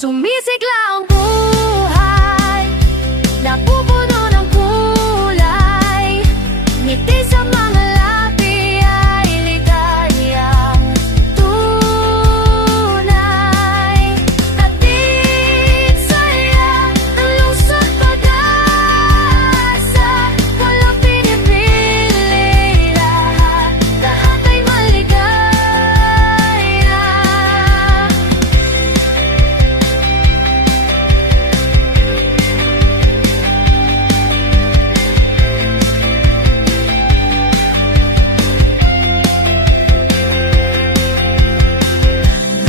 Sumisigla ang buhay, napupuno ng kulay, ngiti sa mga labi ay ligayang tunay. Hatid saya ng lungsod pag-asa, walang pinipili, lahat ay maligaya.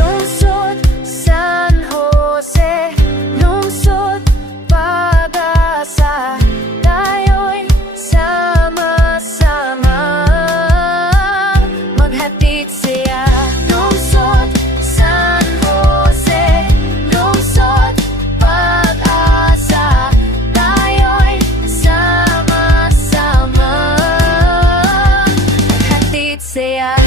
Lungsod San Jose, lungsod pag-asa, tayo'y sama-sama maghatid siya. Lungsod San Jose, lungsod pag-asa, tayo'y sama-sama maghatid siya.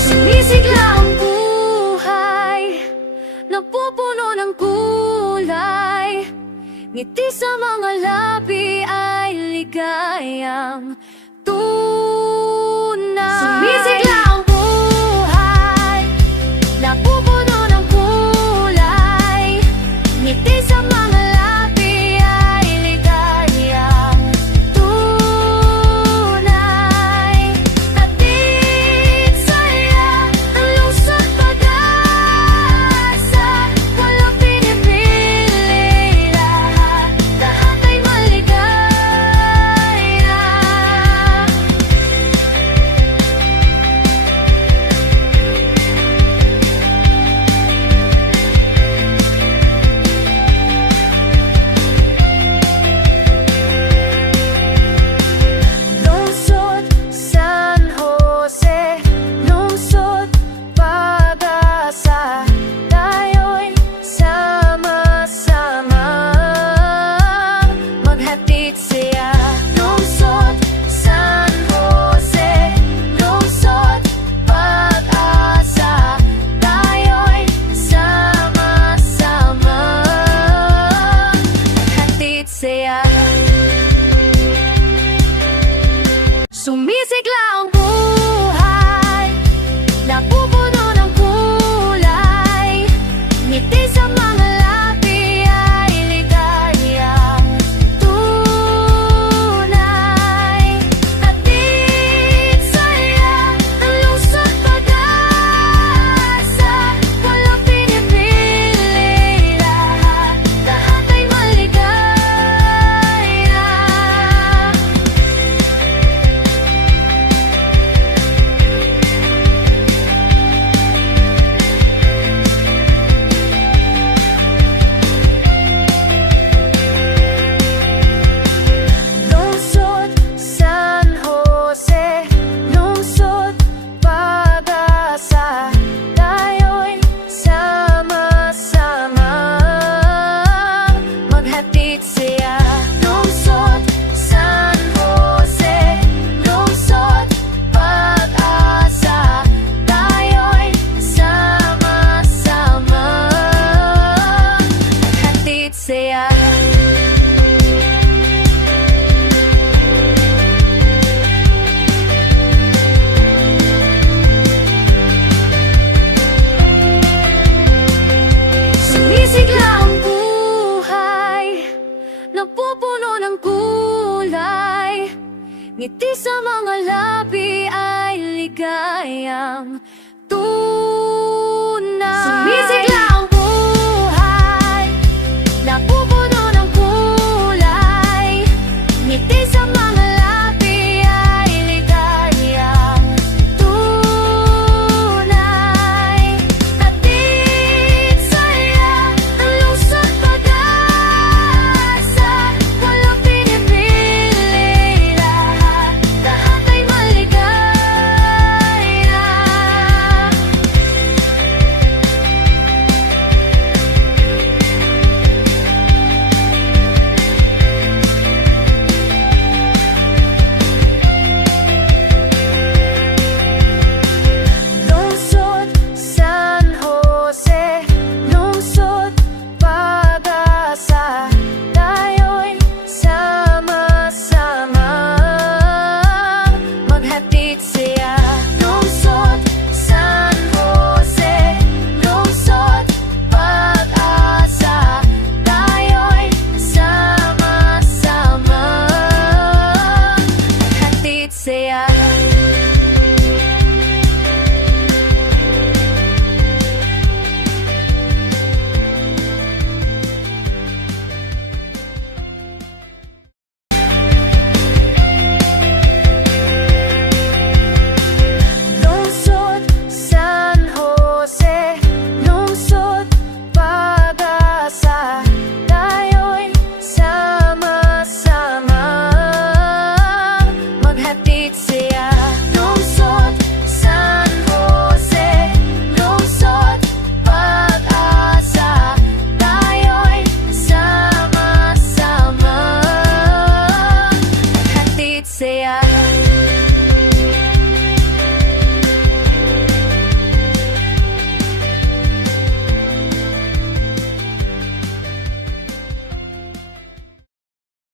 Sumisigla ang buhay, napupuno ng kulay, ngiti sa mga labi ay ligayang tunay. Sumisigla ang buhay, napupuno ng kulay, ngiti sa mga labi ay ligayang tunay. Hatid saya ng lungsod pag-asa, walang pinipili, lahat ay maligaya. Lungsod San Jose, lungsod pag-asa, tayo'y sama-sama maghatid siya. Lungsod San Jose, lungsod pag-asa, tayo'y sama-sama maghatid siya. Sumisigla ang buhay, napupuno ng kulay, ngiti sa mga labi ay ligayang tunay. Hatid saya ng lungsod pag-asa, walang pinipili, lahat ay maligaya. Lungsod San Jose, lungsod pag-asa, tayo'y sama-sama maghatid siya. Lungsod San Jose, lungsod pag-asa, tayo'y sama-sama maghatid siya. Sumisigla ang buhay, napupuno ng kulay, ngiti sa mga labi ay ligayang tunay.